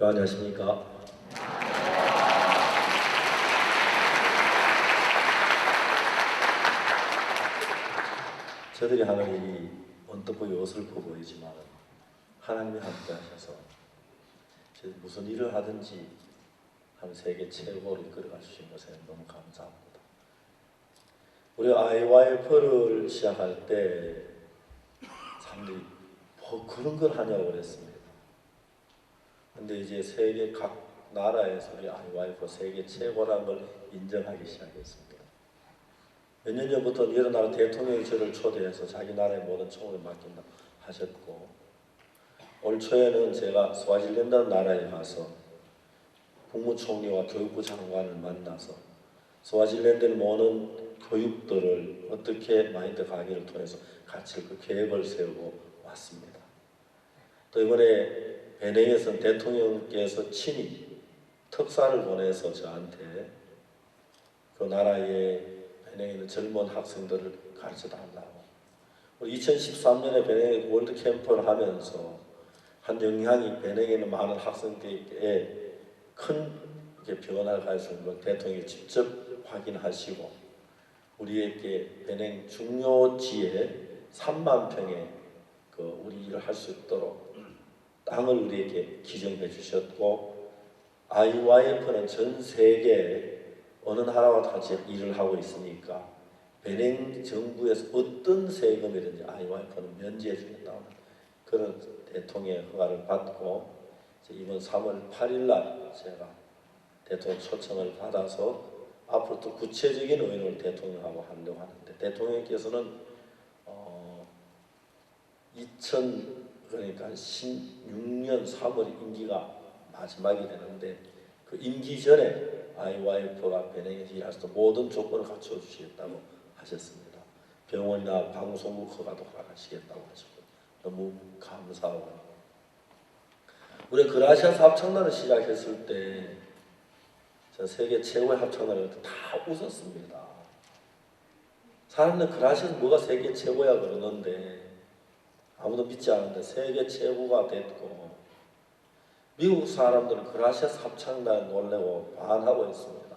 안녕하십니까. 저들이 하는 일이 언뜻 보기 어설퍼 보이지만 하나님이 함께 하셔서 무슨 일을 하든지 한 세계 최고로 이끌어가 주신 것에 너무 감사합니다. 우리 IYF를 시작할 때 사람들이 뭐 그런 걸 하냐고 그랬습니다. 근데 이제 세계 각 나라에서 우리 IYF 세계 최고라는 걸 인정하기 시작했습니다. 몇 년 전부터 여러 나라 대통령이 저를 초대해서 자기 나라의 모든 총을 맡긴다 하셨고, 올 초에는 제가 스와질랜드 나라에 가서 국무총리와 교육부 장관을 만나서 스와질랜드의 모든 교육들을 어떻게 마인드 강의를 통해서 같이 그 계획을 세우고 왔습니다. 또 이번에 베냉에서는 대통령께서 친히 특사를 보내서 저한테 그 나라의 베냉에 있는 젊은 학생들을 가르쳐 달라고, 우리 2013년에 베냉에 월드 캠프를 하면서 한 영향이 베냉에 있는 많은 학생들에게 큰 변화를 가져온 걸 대통령이 직접 확인하시고 우리에게 베냉 중요지에 3만 평의 우리 일을 할 수 있도록 땅을 우리에게 기증해 주셨고, IYF는 전 세계 어느 나라와 같이 일을 하고 있으니까 베냉 정부에서 어떤 세금이든지 IYF는 면제해 주겠다는 그런 대통령의 허가를 받고, 이번 3월 8일 날 제가 대통령 초청을 받아서 앞으로 또 구체적인 의논을 대통령하고 하려고 하는데, 대통령께서는 2016년 3월 임기가 마지막이 되는데 그 임기 전에 IYF가 베냉에서 일할 수 있는 모든 조건을 갖춰 주시겠다고 하셨습니다. 병원이나 방송국 허가도 허락하시겠다고 하셨고 너무 감사하고, 우리 그라시아스 합창단을 시작했을 때 저 세계 최고의 합창단을 다 웃었습니다. 사람들은 그라시아스 뭐가 세계 최고야 그러는데 아무도 믿지 않는데 세계 최고가 됐고, 미국 사람들은 그라시아스 합창단 놀래고 반하고 있습니다.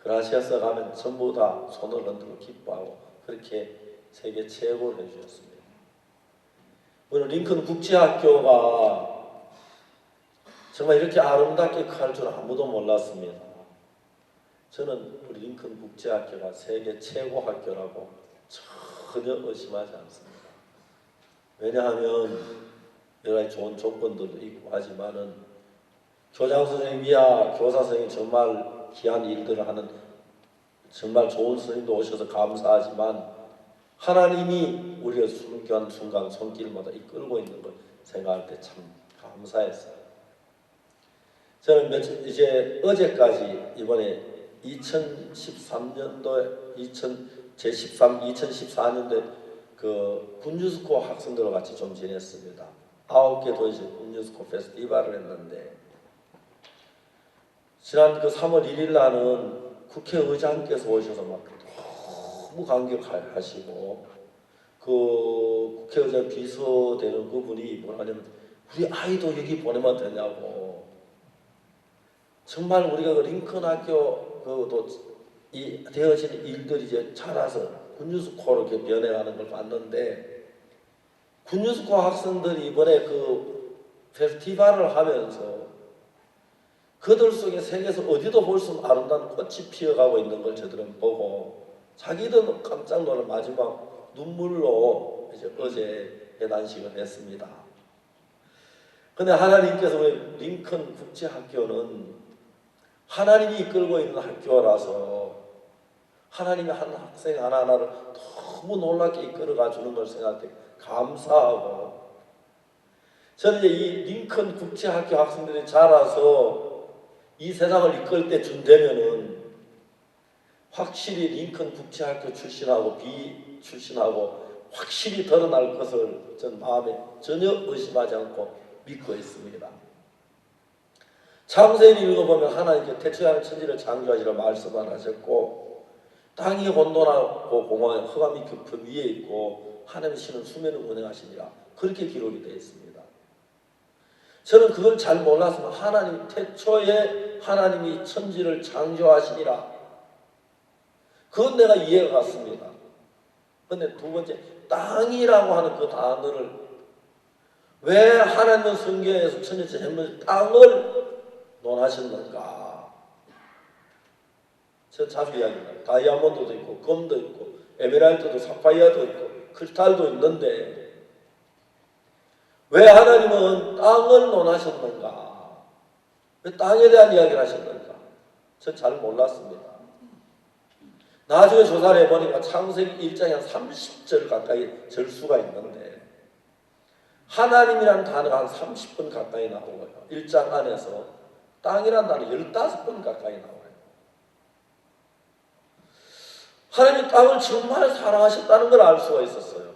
그라시아스 가면 전부 다 손을 흔들고 기뻐하고 그렇게 세계 최고를 해주셨습니다. 오늘 링컨 국제학교가 정말 이렇게 아름답게 할 줄 아무도 몰랐습니다. 저는 우리 링컨 국제학교가 세계 최고 학교라고 전혀 의심하지 않습니다. 왜냐하면 여러 가지 좋은 조건들도 있고 하지만은 교장 선생님이야 교사 선생님 정말 귀한 일들을 하는 정말 좋은 선생님도 오셔서 감사하지만 하나님이 우리를 순간순간 손길마다 이끌고 있는 걸 생각할 때 참 감사했어요. 저는 이제 어제까지 이번에 2013년도에 2014년도에 그 군유스코 학생들과 같이 좀 지냈습니다. 9개 도시에서 군유스코 페스티벌을 했는데, 지난 그 3월 1일 날은 국회의장께서 오셔서 막 너무 감격하시고, 그 국회의장 비서되는 그분이 뭐라냐면 우리 아이도 여기 보내면 되냐고, 정말 우리가 그 링컨 학교 그도 이 되어지는 일들이 이제 자라서 군유스코로 이렇게 변해가는 걸 봤는데, 군유스코 학생들이 이번에 그 페스티벌을 하면서 그들 속에 세계에서 어디도 볼 수 없는 아름다운 꽃이 피어가고 있는 걸 저들은 보고 자기들은 깜짝 놀라 마지막 눈물로 이제 어제 예단식을 했습니다. 근데 하나님께서 우리 링컨 국제학교는 하나님이 이끌고 있는 학교라서 하나님이 한 학생 하나하나를 너무 놀랍게 이끌어가 주는 걸 생각할 때 감사하고, 저는 이제 이 링컨 국제학교 학생들이 자라서 이 세상을 이끌 때 준다면은 확실히 링컨 국제학교 출신하고 비출신하고 확실히 드러날 것을 전 마음에 전혀 의심하지 않고 믿고 있습니다. 창세기를 읽어보면 하나님께 태초에 천지를 창조하시라 말씀을 하셨고, 땅이 혼돈하고 공허한 흑암이 깊은 위에 있고 하나님의 신은 수면을 운행하시니라 그렇게 기록이 되어 있습니다. 저는 그걸 잘 몰랐으면 하나님 태초에 하나님이 천지를 창조하시니라. 그건 내가 이해가 갔습니다. 그런데 두 번째, 땅이라고 하는 그 단어를 왜 하나님은 성경에서 천지에 전부 땅을 논하셨는가? 저 자주 이야기합니다. 다이아몬드도 있고 금도 있고 에메랄드도 사파이어도 있고 크리스탈도 있는데 왜 하나님은 땅을 논하셨는가? 왜 땅에 대한 이야기를 하셨는가? 저 잘 몰랐습니다. 나중에 조사를 해보니까 창세기 1장에 한 30절 가까이 절수가 있는데 하나님이라는 단어가 한 30번 가까이 나오고요. 1장 안에서 땅이라는 단어 15번 가까이 나와요. 하나님이 땅을 정말 사랑하셨다는 걸 알 수가 있었어요.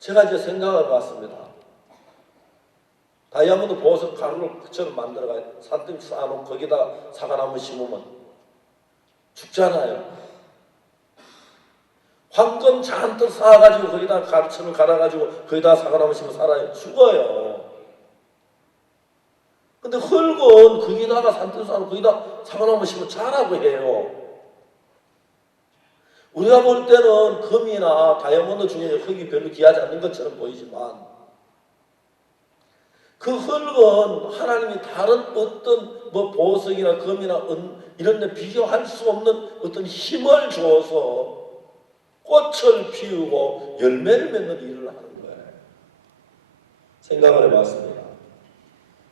제가 이제 생각을 해봤습니다. 다이아몬드 보석 가루를 그처럼 만들어가 산더미 쌓아놓고 거기다가 사과나무 심으면 죽잖아요. 황금 잔뜩 쌓아가지고 거기다 가루천을 갈아가지고 거기다 사과나무 심으면 살아요. 죽어요. 근데 흙은 거기다가 산더미 쌓아놓고 거기다 사과나무 심으면 자라고 해요. 우리가 볼 때는 금이나 다이아몬드 중에 흙이 별로 귀하지 않는 것처럼 보이지만 그 흙은 하나님이 다른 어떤 보석이나 금이나 은 이런 데 비교할 수 없는 어떤 힘을 줘서 꽃을 피우고 열매를 맺는 일을 하는 거예요. 생각을 해봤습니다.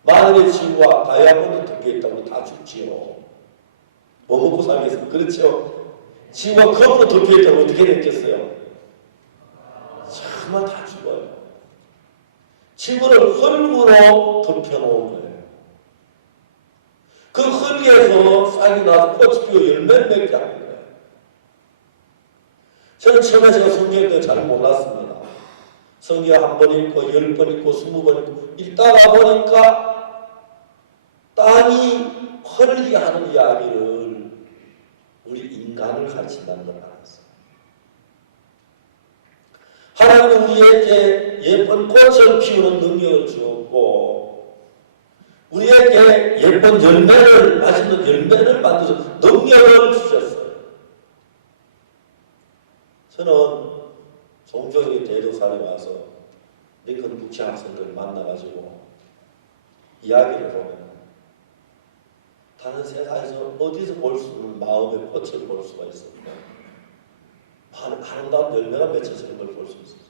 만약에 지구와 다이아몬드 덮여 있다면 다 죽지요. 뭐 먹고 살겠습니까? 그렇죠? 지구가 금으로 덮여 있다면 어떻게 됐겠어요? 정말 다 죽어요. 지구를 흙으로 덮여놓은 거예요. 그 흙에서 싹이 나서 꽃이 피고 열매를 맺게 하는 거예요. 저는 처음에 제가 성경을 잘 몰랐습니다. 성경 한 번 읽고 10번 읽고 20번 읽고 읽다가 보니까 땅이 헐게 하는 이야기를 우리 인간을 가르친다는 걸 알았어요. 하나님은 우리에게 예쁜 꽃을 피우는 능력을 주었고 우리에게 예쁜 열매를 맛있는 열매를 만들어서 능력을 주셨어요. 저는 종종 대도산에 와서 링컨 북치 학생들을 만나가지고 이야기를 보면 다른 세상에서 어디서 볼 수 없는 마음의 꽃을 볼 수가 있습니다. 아름다운 열매가 맺혀지는 걸 볼 수 있어요.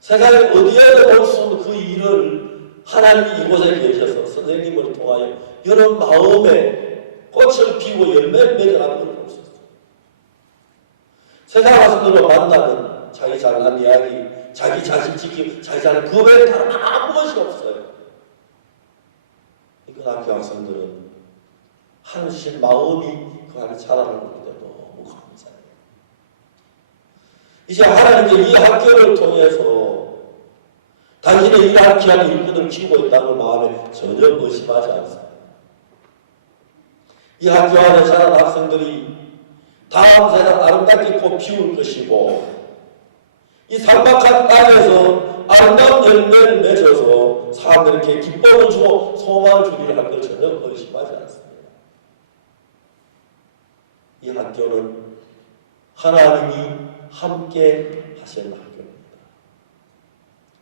세상에 어디에도 볼 수 없는 그 일을 하나님이 이곳에 계셔서 선생님을 통하여 여러 마음에 꽃을 피우고 열매를 맺어가는 걸 볼 수 있어요. 세상 학생들로 만나면 자기 잘난 이야기, 자기 자신 지키고 자기 잘난 그 외에 다른 아무것이 없어요. 그 학교 학생들은 하나님 주신 마음이 그 안에 자라는 것에 너무 감사해요. 이제 하나님께 이 학교를 통해서 당신의 일할 귀한 일꾼을 키우고 있다는 마음에 전혀 의심하지 않습니다. 이 학교 안에 자란 학생들이 다음 세상 아름답게 꽃 피울 것이고 이 삭막한 땅에서 아름다운 열매를 맺어서 사람들에게 기쁨을 주고 소망을 주기를 할 걸 전혀 의심하지 않습니다. 이 학교는 하나님이 함께 하시는 학교입니다.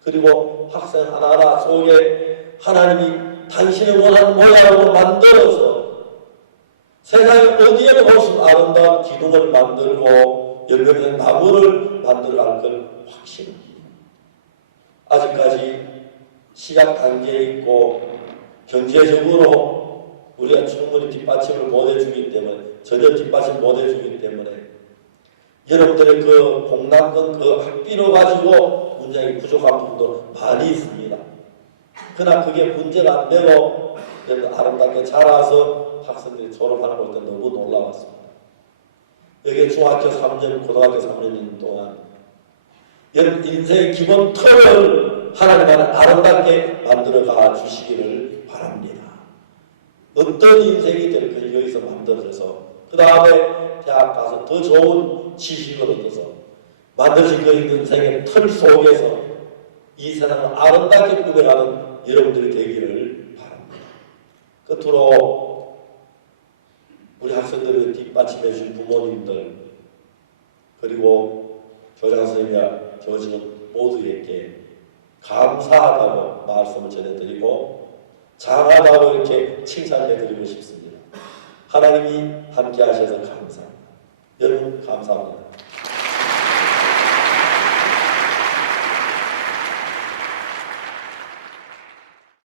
그리고 학생 하나하나 속에 하나님이 당신이 원하는 모양으로 만들어서 세상에 어디에도 볼 수 없는 아름다운 기둥을 만들고 열매맺는 나무를 만들어갈 걸 확신합니다. 아직까지 시작 단계에 있고 경제적으로 우리가 충분히 뒷받침을 못해주기 때문에 전혀 뒷받침 못해주기 때문에 여러분들의 그 공납금 그 학비로 가지고 문제가 부족한 부분도 많이 있습니다. 그러나 그게 문제가 안 되고 아름답게 자라서 학생들이 졸업하는 걸 때 너무 놀라웠습니다. 여기 중학교 3년, 고등학교 3년 있는 동안 여러분 인생의 기본 틀을 하나님 안에 아름답게 만들어가 주시기를 바랍니다. 어떤 인생이 될지 여기서 만들어져서 그 다음에 대학 가서 더 좋은 지식을 얻어서 만들어진 그 인생의 틀 속에서 이 세상을 아름답게 꾸며가는 여러분들이 되기를 바랍니다. 끝으로 우리 학생들을 뒷받침해 주신 부모님들 그리고 교장 선생님과 교직원 모두에게 감사하다고 말씀을 전해드리고 장하다고 이렇게 칭찬해드리고 싶습니다. 하나님이 함께 하셔서 감사합니다. 여러분 감사합니다.